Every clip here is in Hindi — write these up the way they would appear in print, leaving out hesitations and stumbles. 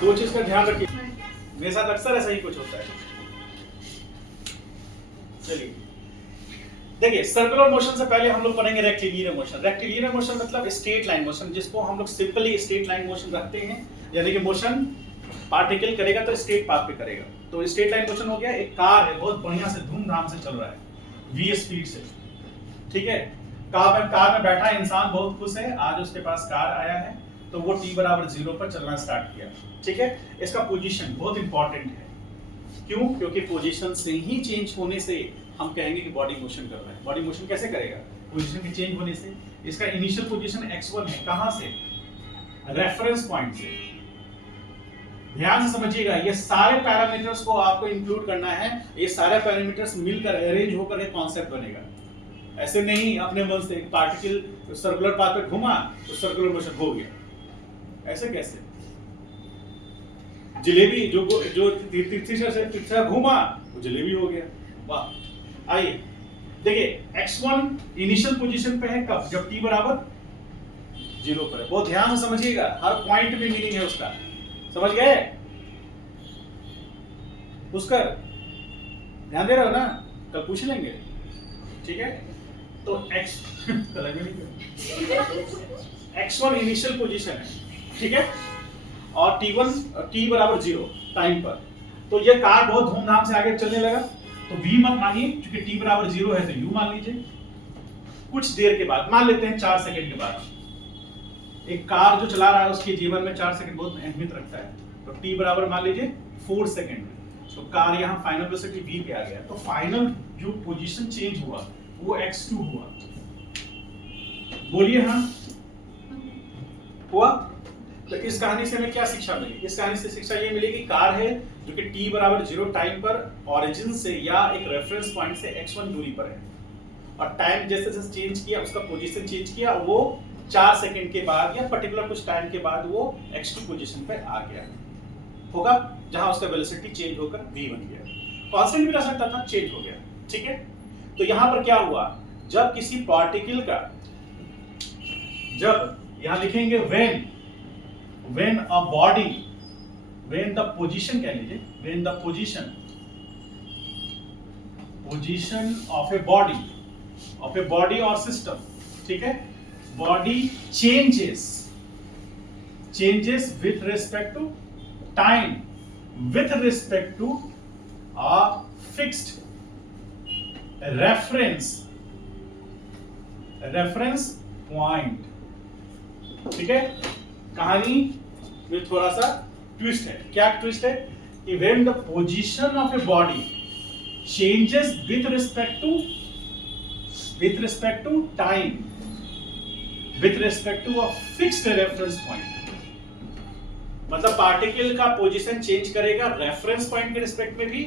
दो चीज का ध्यान रखिए, मेरे साथ अक्सर ऐसा ही कुछ होता है। चलिए देखिए, सर्कुलर मोशन से पहले हम लोग पढ़ेंगे रेक्टिलिनियर मोशन। रेक्टिलिनियर मोशन मतलब स्ट्रेट लाइन मोशन, जिसको हम लोग सिंपली स्ट्रेट लाइन मोशन रखते हैं, यानी कि मोशन पार्टिकल करेगा तो स्ट्रेट पाथ पे करेगा। तो स्ट्रेट लाइन मोशन हो गया। एक कार है, बहुत बढ़िया से धूमधाम से चल रहा है v स्पीड से, ठीक है। कार में बैठा इंसान बहुत खुश है, आज उसके पास कार आया है, तो वो t बराबर 0 पर चलना स्टार्ट किया, ठीक है। इसका पोजीशन बहुत इंपॉर्टेंट है। क्यों? क्योंकि पोजीशन से ही चेंज होने से हम कहेंगे कि बॉडी मोशन कर रहा है। बॉडी मोशन कैसे करेगा? पोजीशन के चेंज होने से। इसका इनिशियल पोजीशन x1 है, कहां से? रेफरेंस पॉइंट से। ध्यान से समझिएगा, ये सारे पैरामीटर्स को आपको इंक्लूड करना है। ये सारे पैरामीटर्स मिलकर अरेंज होकर एक कॉन्सेप्ट बनेगा। ऐसे नहीं अपने मन से पार्टिकल सर्कुलर पाथ पे घुमा तो सर्कुलर मोशन हो गया, ऐसे कैसे? जलेबी जो तिरछा घुमा वो जलेबी हो गया। वाह। आइए देखिए, x1 इनिशियल पोजीशन पे है कब? जब t बराबर 0 पर है। बहुत ध्यान से समझिएगा, हर पॉइंट में मीनिंग है उसका, समझ गए? पुष्कर ध्यान दे रहे हो ना? कल पूछ लेंगे, ठीक है। तो x1 इनिशियल पोजीशन है, ठीक है, और t बराबर 0 टाइम पर। तो ये कार बहुत धूमधाम से आगे चलने लगा, तो v मत मानिए, क्योंकि t बराबर 0 है तो u मान लीजिए। कुछ देर के बाद, मान लेते हैं 4 सेकंड के बाद, एक कार जो चला रहा है उसके जीवन में 4 सेकंड बहुत अहमियत रखता है, तो t बराबर मान लीजिए 4 सेकंड, तो कार यहाँ फाइनल वेलोसिटी v पे आ गया। तो फाइनल जो पोजीशन चेंज हुआ वो x2 हुआ। बोलिए हाँ, हुआ? तो इस कहानी से हमें क्या शिक्षा मिली? इस कहानी से शिक्षा ये मिली कि कार है जो कि t बराबर 0 टाइम पर ओरिजिन से या एक रेफरेंस पॉइंट से x1 दूरी पर है, और टाइम जैसे जैसे चेंज किया, उसका पोजीशन चेंज किया, वो 4 सेकंड के बाद या पर्टिकुलर कुछ टाइम के बाद वो x2 पोजीशन पे आ गया होगा, जहां उसका वेलोसिटी चेंज होकर v बन गया। कांस्टेंट भी रह सकता था, चेंज हो गया, ठीक है। तो यहां पर क्या हुआ? जब किसी पार्टिकल का, जब यहां लिखेंगे when a body, when the position कह लीजिए, when the position of a body or system, ठीक है, body changes with respect to time, with respect to a fixed reference point, ठीक है। कहानी में थोड़ा सा ट्विस्ट है। क्या ट्विस्ट है? कि when the position of a body changes with respect to time, with respect to a fixed reference point, मतलब पार्टिकल का पोजीशन चेंज करेगा रेफरेंस पॉइंट के रिस्पेक्ट में भी,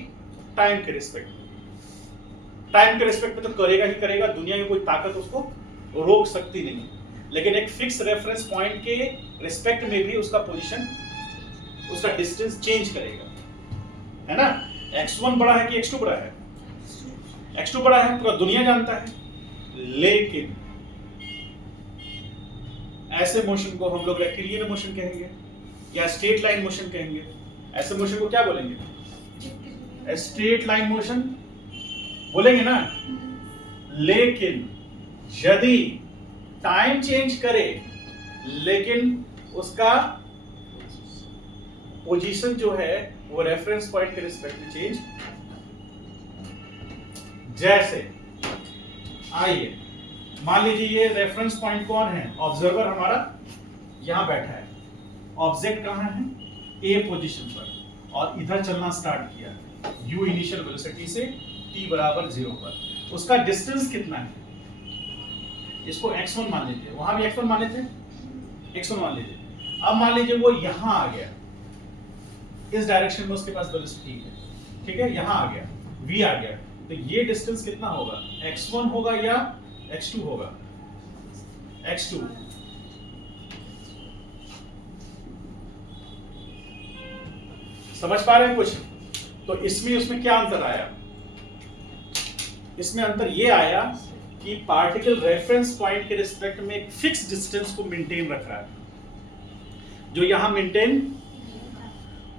टाइम के रिस्पेक्ट में। टाइम के रिस्पेक्ट में तो करेगा ही करेगा, दुनिया में कोई ताकत उसको रोक सकती नहीं, लेकिन एक फिक्स रेफरेंस पॉइंट के रिस्पेक्ट में भी उसका पोजीशन, उसका डिस्टेंस चेंज करेगा, है ना। x1 बड़ा है कि x2 बड़ा है? x2 बड़ा है, पूरा दुनिया जानता है, लेकिन ऐसे मोशन को हम लोग रेक्टिलिनियर मोशन कहेंगे या स्ट्रेट लाइन मोशन कहेंगे। ऐसे मोशन को क्या बोलेंगे? स्ट्रेट लाइन मोशन बोलेंगे ना। लेकिन यदि टाइम चेंज करे लेकिन उसका पोजीशन जो है वो रेफरेंस पॉइंट के रिस्पेक्ट में चेंज, जैसे आइए मान लीजिए ये रेफरेंस पॉइंट कौन है? ऑब्जर्वर हमारा यहां बैठा है, ऑब्जेक्ट कहां है? ए पोजीशन पर, और इधर चलना स्टार्ट किया u इनिशियल वेलोसिटी से t बराबर 0 पर। उसका डिस्टेंस कितना है? इसको x1 मान लीजिए, वहां भी x1 माने थे, x1 मान लीजिए। अब मान लीजिए वो यहां आ गया, इस डायरेक्शन में उसके पास वेलोसिटी है, ठीक है, यहां आ गया, v आ गया, तो ये डिस्टेंस कितना होगा? x1 होगा या x2 होगा? x2। समझ पा रहे हैं कुछ? तो इसमें क्या अंतर आया? इसमें अंतर ये आया कि पार्टिकल रेफरेंस पॉइंट के रिस्पेक्ट में एक फिक्स डिस्टेंस को मेंटेन रख रहा है, जो यहां मेंटेन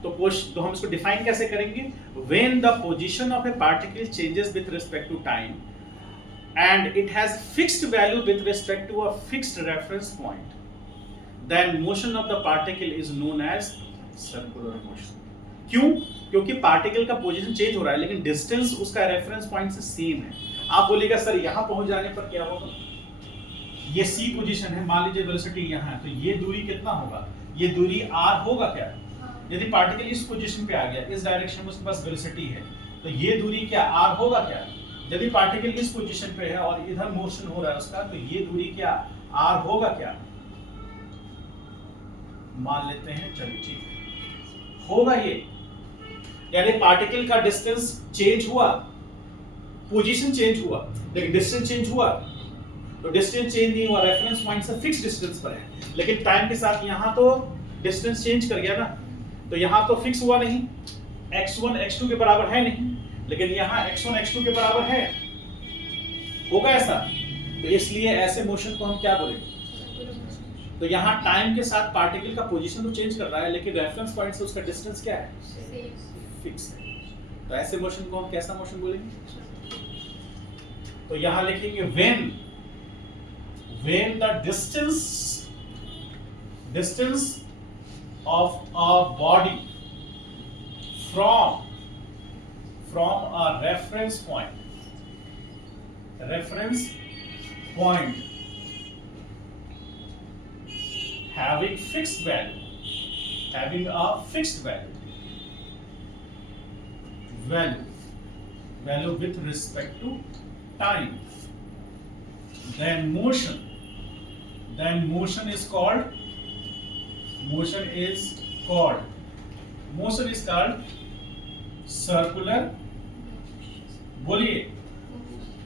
तो हम इसको डिफाइन कैसे करेंगे? When the position of a particle changes with respect to time and it has fixed value with respect to a fixed reference point, then motion of the particle is known as circular motion. क्यों? क्योंकि पार्टिकल का पोजीशन चेंज हो रहा है लेकिन डिस्टेंस उसका रेफरेंस पॉइंट से सेम है। आप बोलिएगा सर यहाँ पहुंच जाने पर क्या होगा? ये सी पोजीशन है, मान लीजिए वेलोसिटी यहाँ है, तो ये दूरी कितना होगा? ये दूरी r होगा क्या? यदि पार्टिकल इस पोजीशन पे आ गया, इस डायरेक्शन में उसके पास वेलोसिटी है, तो ये दूरी क्या r होगा क्या? यदि पार्टिकल इस पोजीशन पे है और इधर मोशन हो रहा है उसका, तो ये दूरी क्या r होगा क्या? मान लेते हैं, चलिए ठीक होगा ये। यानी पार्टिकल का डिस्टेंस चेंज हुआ, पोजीशन चेंज हुआ, लेकिन डिस्टेंस चेंज हुआ। तो डिस्टेंस चेंज नहीं हुआ, रेफरेंस पॉइंट से फिक्स डिस्टेंस पर है, लेकिन टाइम के साथ यहां तो डिस्टेंस चेंज कर गया ना, तो यहां तो फिक्स हुआ नहीं, x1 x2 के बराबर है नहीं, लेकिन यहाँ x1 x2 के बराबर है, होगा ऐसा। तो इसलिए ऐसे मोशन को हम क्या बोलेंगे? तो यहाँ टाइम के साथ पार्टिकल का पोजीशन तो चेंज कर रहा है, लेकिन रेफरेंस पॉइंट से उसका डिस्टेंस क्या है? फिक्स है। तो ऐसे मोशन को हम कैसा मोशन बोलेंगे? तो यहाँ लिखेंगे when the distance of a body from a reference point having a fixed value with respect to time, then motion is called circular, बोलिए,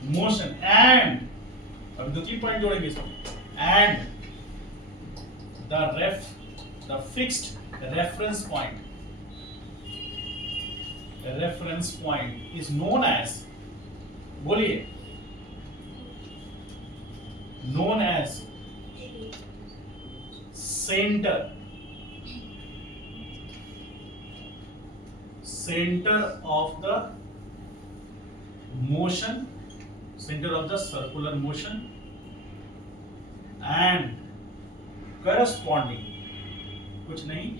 मोशन। एंड अब दो तीन पॉइंट जोड़ेंगे इसमें, and the fixed reference point is known as, बोलिए, known as center of the motion, center of the circular motion, and corresponding, कुछ नहीं,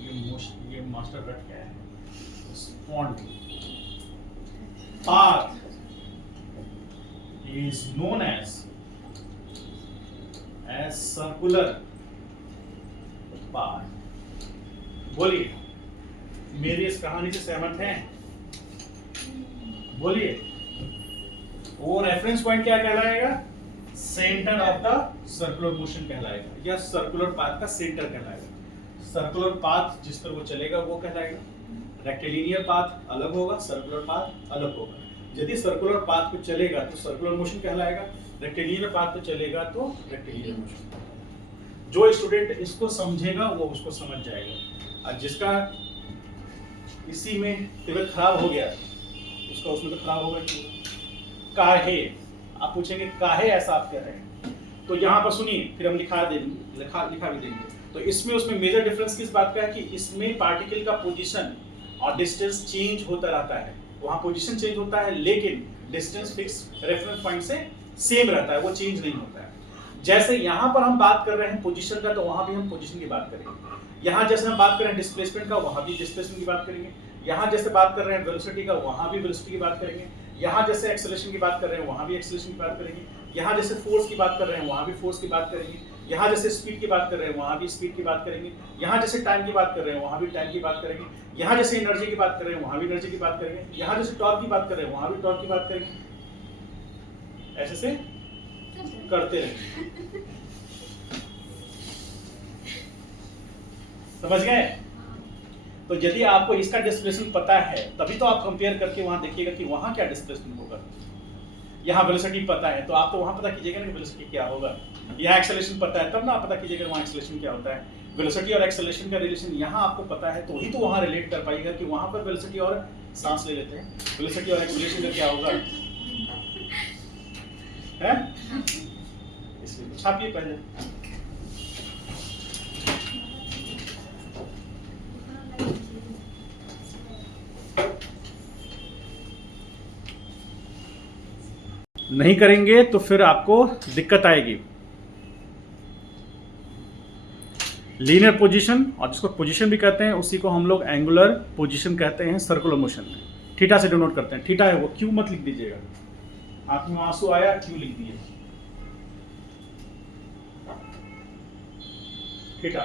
ये मास्टर कट क्या है, corresponding path is known as circular path। बोलिए, मेरी इस कहानी से सहमत हैं? बोलिए, वो रेफरेंस पॉइंट क्या कहलाएगा? Centre of the circular motion कहलाएगा, या सर्कुलर पाथ का सेंटर कहलाएगा। सर्कुलर पाथ जिस पर वो चलेगा वो कहलाएगा। रेक्टिलिनियर पाथ अलग होगा, सर्कुलर पाथ अलग होगा। यदि सर्कुलर पाथ पे चलेगा तो सर्कुलर मोशन कहलाएगा, रेक्टिलिनियर पाथ पे चलेगा तो रेक्टिलिनियर मोशन। जो स्टूडेंट इसको समझेगा वो उसको समझ जाएगा, और जिसका इसी में तबियत खराब हो गया उसका उसमें तो खराब होगा। काहे, आप पूछेंगे काहे ऐसा आप कह रहे हैं, तो यहाँ पर सुनिए, फिर हम लिखा भी देंगे। तो इसमें उसमें मेजर डिफरेंस किस बात का है कि इसमें पार्टिकल का पोजीशन और डिस्टेंस चेंज होता रहता है। वहाँ पोजीशन चेंज होता है लेकिन डिस्टेंस फिक्स रेफरेंस पॉइंट से सेम रहता है, वो चेंज नहीं होता है। जैसे यहाँ पर हम बात कर रहे हैं पोजीशन का, तो वहाँ भी हम पोजीशन की बात करेंगे। यहाँ जैसे हम बात कर रहे हैं डिस्प्लेसमेंट का, वहाँ भी डिस्प्लेसमेंट की बात करेंगे। यहाँ जैसे बात कर रहे हैं वेलोसिटी का, वहाँ भी वेलोसिटी की बात करेंगे। यहाँ जैसे एक्सेलरेशन की बात कर रहे हैं, वहाँ भी एक्सेलरेशन की बात करेंगे। यहाँ जैसे फोर्स की बात कर रहे हैं, वहाँ भी फोर्स की बात करेंगे। यहाँ जैसे स्पीड की बात कर रहे हैं, वहाँ भी स्पीड की बात करेंगे। यहाँ जैसे टाइम की बात कर रहे हैं, वहाँ भी टाइम की बात करेंगे। यहाँ जैसे एनर्जी की बात कर रहे हैं, वहाँ भी एनर्जी की बात करेंगे। यहाँ जैसे टॉर्क की बात कर रहे हैं, वहाँ भी टॉर्क की बात करेंगे। ऐसे से करते रहेंगे। समझ गए? तो यदि आपको इसका डिस्प्लेसमेंट पता है तभी तो आप कंपेयर करके वहां देखिएगा कि वहां क्या डिस्प्लेसमेंट होगा। यहाँ वेलोसिटी पता है तो आप तो वहां पता कीजिएगा ना कि वेलोसिटी क्या होगा। यहाँ एक्सेलरेशन पता है तब ना आप पता कीजिएगा वहां एक्सेलरेशन क्या होता है। वेलोसिटी और एक्सेलरेशन का रिलेशन यहाँ आपको पता है तो ही तो वहां रिलेट कर पाएगा कि वहां पर वेलोसिटी और सांस ले लेते हैं, वेलोसिटी और एक्सेलरेशन का क्या होगा है। इसलिए छापिए पहले। नहीं करेंगे तो फिर आपको दिक्कत आएगी। लीनियर पोजीशन, और जिसको पोजीशन भी कहते हैं उसी को हम लोग एंगुलर पोजीशन कहते हैं सर्कुलर मोशन में। थीटा से डिनोट करते हैं। थीटा है वो, क्यू मत लिख दीजिएगा, आंख में आंसू आया क्यू लिख दिए, थीटा।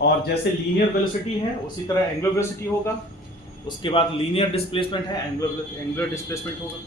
और जैसे लीनियर वेलोसिटी है उसी तरह एंगुलर वेलोसिटी होगा, उसके बाद लीनियर डिस्प्लेसमेंट है, एंगुलर डिस्प्लेसमेंट होगा।